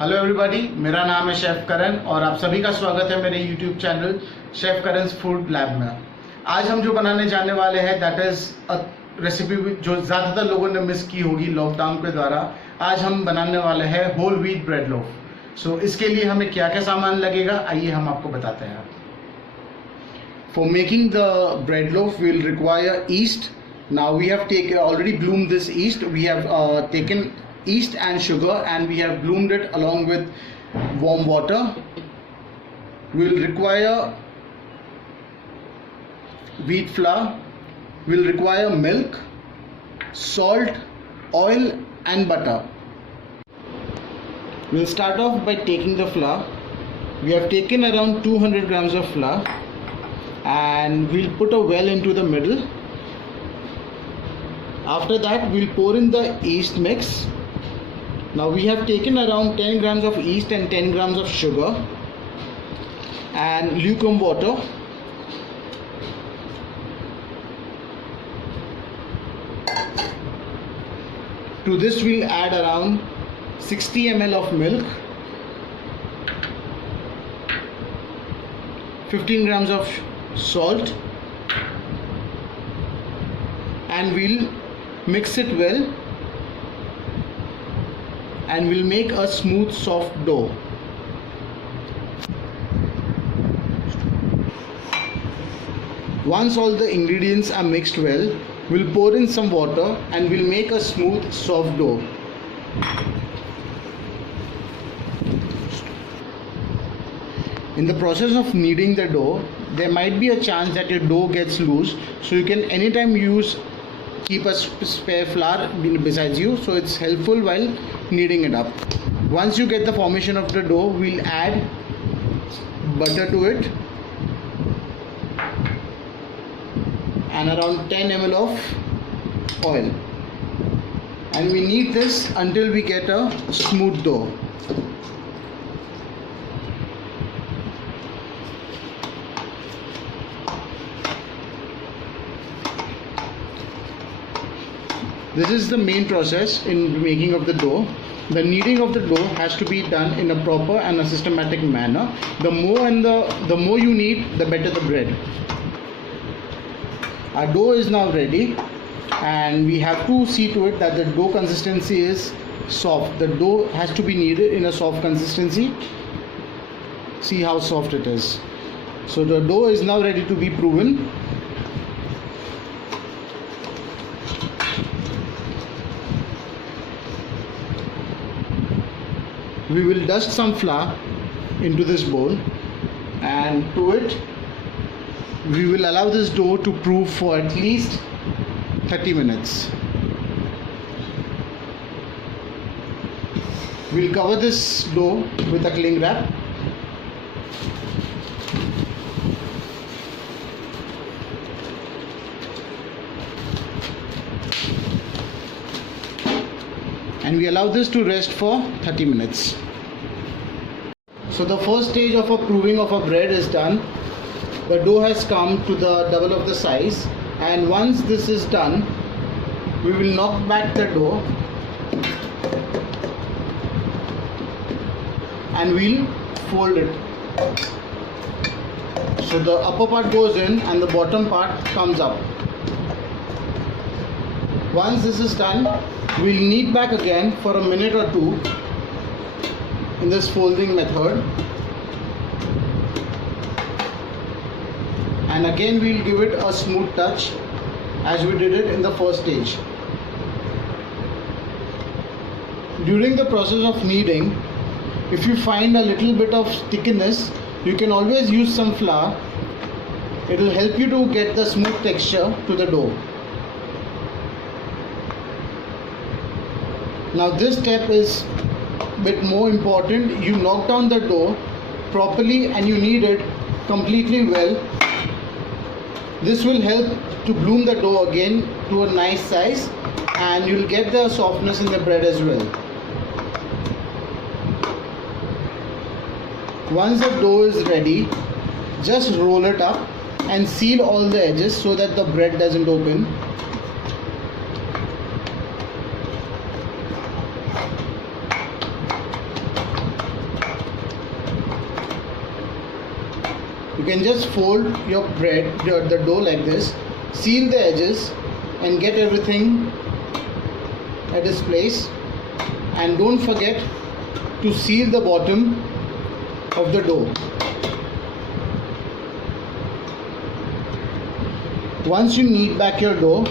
Hello everybody, मेरा नाम है शेफ करण और आप सभी का स्वागत है मेरे YouTube channel chef Karan's food lab में। आज हम जो बनाने जाने वाले हैं दैट इज़ अ रेसिपी जो ज़्यादातर लोगों ने मिस की होगी लॉकडाउन के द्वारा। आज हम बनाने वाले हैं होल व्हीट ब्रेड लोफ। सो इसके लिए हमें क्या क्या सामान लगेगा आइए हम आपको बताते हैं। For making the bread loaf we will require yeast. Now we have taken already bloomed this yeast. We have taken yeast and sugar and we have bloomed it along with warm water. We will require wheat flour, we will require milk, salt, oil and butter. We will start off by taking the flour. We have taken around 200 grams of flour and we will put a well into the middle. After that we will pour in the yeast mix. Now we have taken around 10 grams of yeast and 10 grams of sugar and lukewarm water. To this we'll add around 60 ml of milk, 15 grams of salt and we'll mix it well and we'll make a smooth soft dough. Once all the ingredients are mixed well, we'll pour in some water and we'll make a smooth soft dough. In the process of kneading the dough, there might be a chance that your dough gets loose, so you can anytime keep a spare flour besides you, so it's helpful while kneading it up. Once you get the formation of the dough, we'll add butter to it and around 10 ml of oil, and we knead this until we get a smooth dough. This is the main process in making of the dough. The kneading of the dough has to be done in a proper and a systematic manner. The more you knead, the better the bread. Our dough is now ready and we have to see to it that the dough consistency is soft. The dough has to be kneaded in a soft consistency. See how soft it is. So the dough is now ready to be proven. We will dust some flour into this bowl and to it we will allow this dough to prove for at least 30 minutes. We'll cover this dough with a cling wrap. And we allow this to rest for 30 minutes. So the first stage of a proving of a bread is done. The dough has come to the double of the size, and once this is done, we will knock back the dough and we'll fold it. So the upper part goes in and the bottom part comes up. Once this is done, we'll knead back again for a minute or two in this folding method, and again we'll give it a smooth touch as we did it in the first stage. During the process of kneading, if you find a little bit of stickiness, you can always use some flour. It will help you to get the smooth texture to the dough. Now this step is a bit more important. You knock down the dough properly and you knead it completely well. This will help to bloom the dough again to a nice size, and you'll get the softness in the bread as well. Once the dough is ready, just roll it up and seal all the edges so that the bread doesn't open. You can just fold your bread, the dough like this, seal the edges and get everything at its place, and don't forget to seal the bottom of the dough. Once you knead back your dough,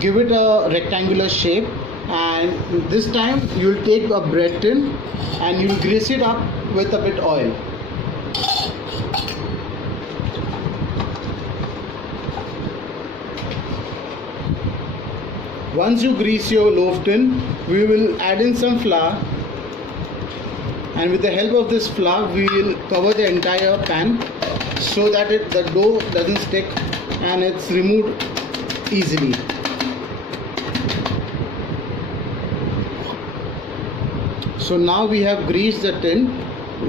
give it a rectangular shape, and this time you will take a bread tin and you will grease it up with a bit oil. Once you grease your loaf tin, we will add in some flour, and with the help of this flour we will cover the entire pan so that the dough doesn't stick and it's removed easily. So now we have greased the tin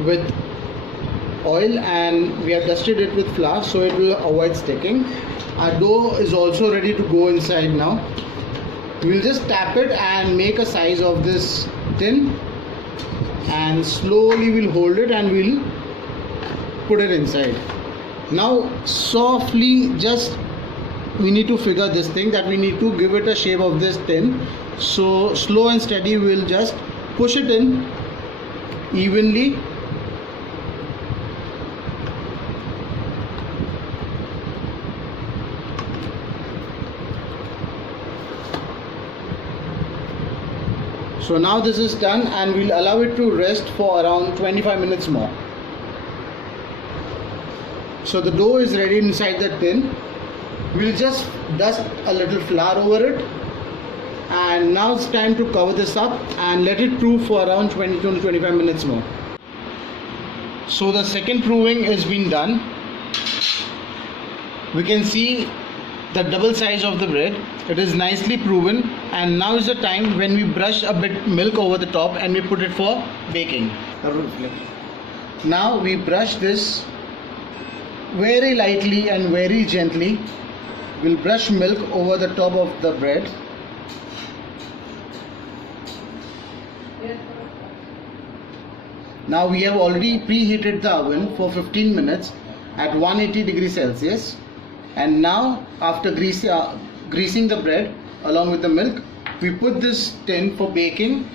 with oil and we have dusted it with flour so it will avoid sticking. Our dough is also ready to go inside now. We'll just tap it and make a size of this tin, and slowly we'll hold it and we'll put it inside. Now softly, just we need to figure this thing that we need to give it a shape of this tin. So slow and steady, we'll just push it in evenly. So now this is done, and we'll allow it to rest for around 25 minutes more. So the dough is ready inside the tin. We'll just dust a little flour over it, and now it's time to cover this up and let it prove for around 20 to 25 minutes more. So the second proving has been done. We can see the double size of the bread. It is nicely proven, and now is the time when we brush a bit milk over the top and we put it for baking. Now we brush this very lightly and very gently. We'll brush milk over the top of the bread. Now we have already preheated the oven for 15 minutes at 180 degrees Celsius. And now after greasing the bread along with the milk, we put this tin for baking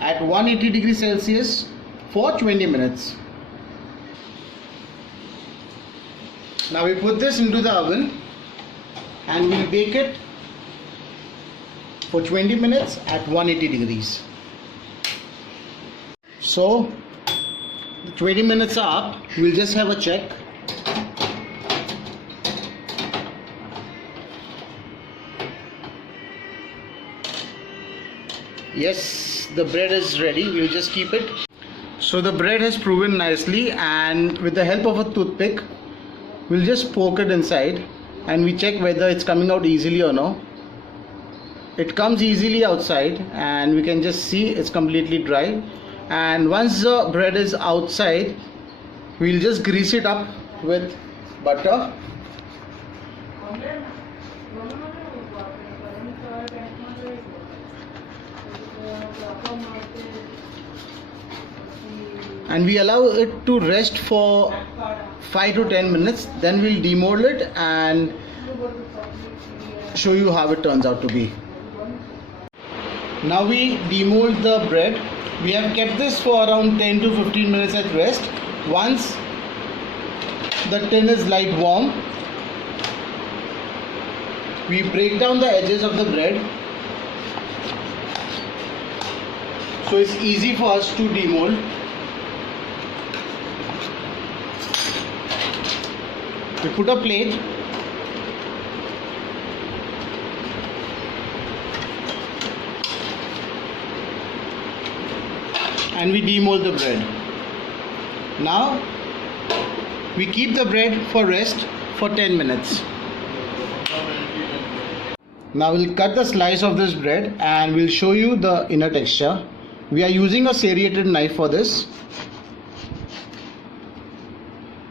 at 180 degrees Celsius for 20 minutes. Now we put this into the oven and we'll bake it for 20 minutes at 180 degrees. So 20 minutes are up. We'll just have a check. Yes, the bread is ready. We'll just keep it. So the bread has proven nicely, and with the help of a toothpick, we'll just poke it inside and we check whether it's coming out easily or no. It comes easily outside, and we can just see it's completely dry. And once the bread is outside, we'll just grease it up with butter. And we allow it to rest for 5 to 10 minutes. Then we'll demold it and show you how it turns out to be. Now we demold the bread. We have kept this for around 10 to 15 minutes at rest. Once the tin is light warm, we break down the edges of the bread so it's easy for us to demold. We put a plate and we demold the bread. Now we keep the bread for rest for 10 minutes. Now we'll cut the slice of this bread and we'll show you the inner texture. We are using a serrated knife for this.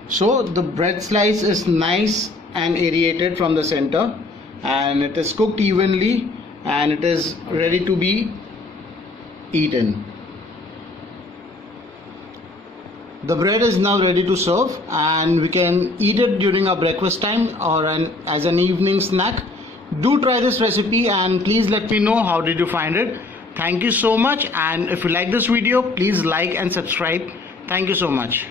So the bread slice is nice and aerated from the center, and it is cooked evenly and it is ready to be eaten. The bread is now ready to serve, and we can eat it during our breakfast time or as an evening snack. Do try this recipe and please let me know how did you find it. Thank you so much, and if you like this video, please like and subscribe. Thank you so much.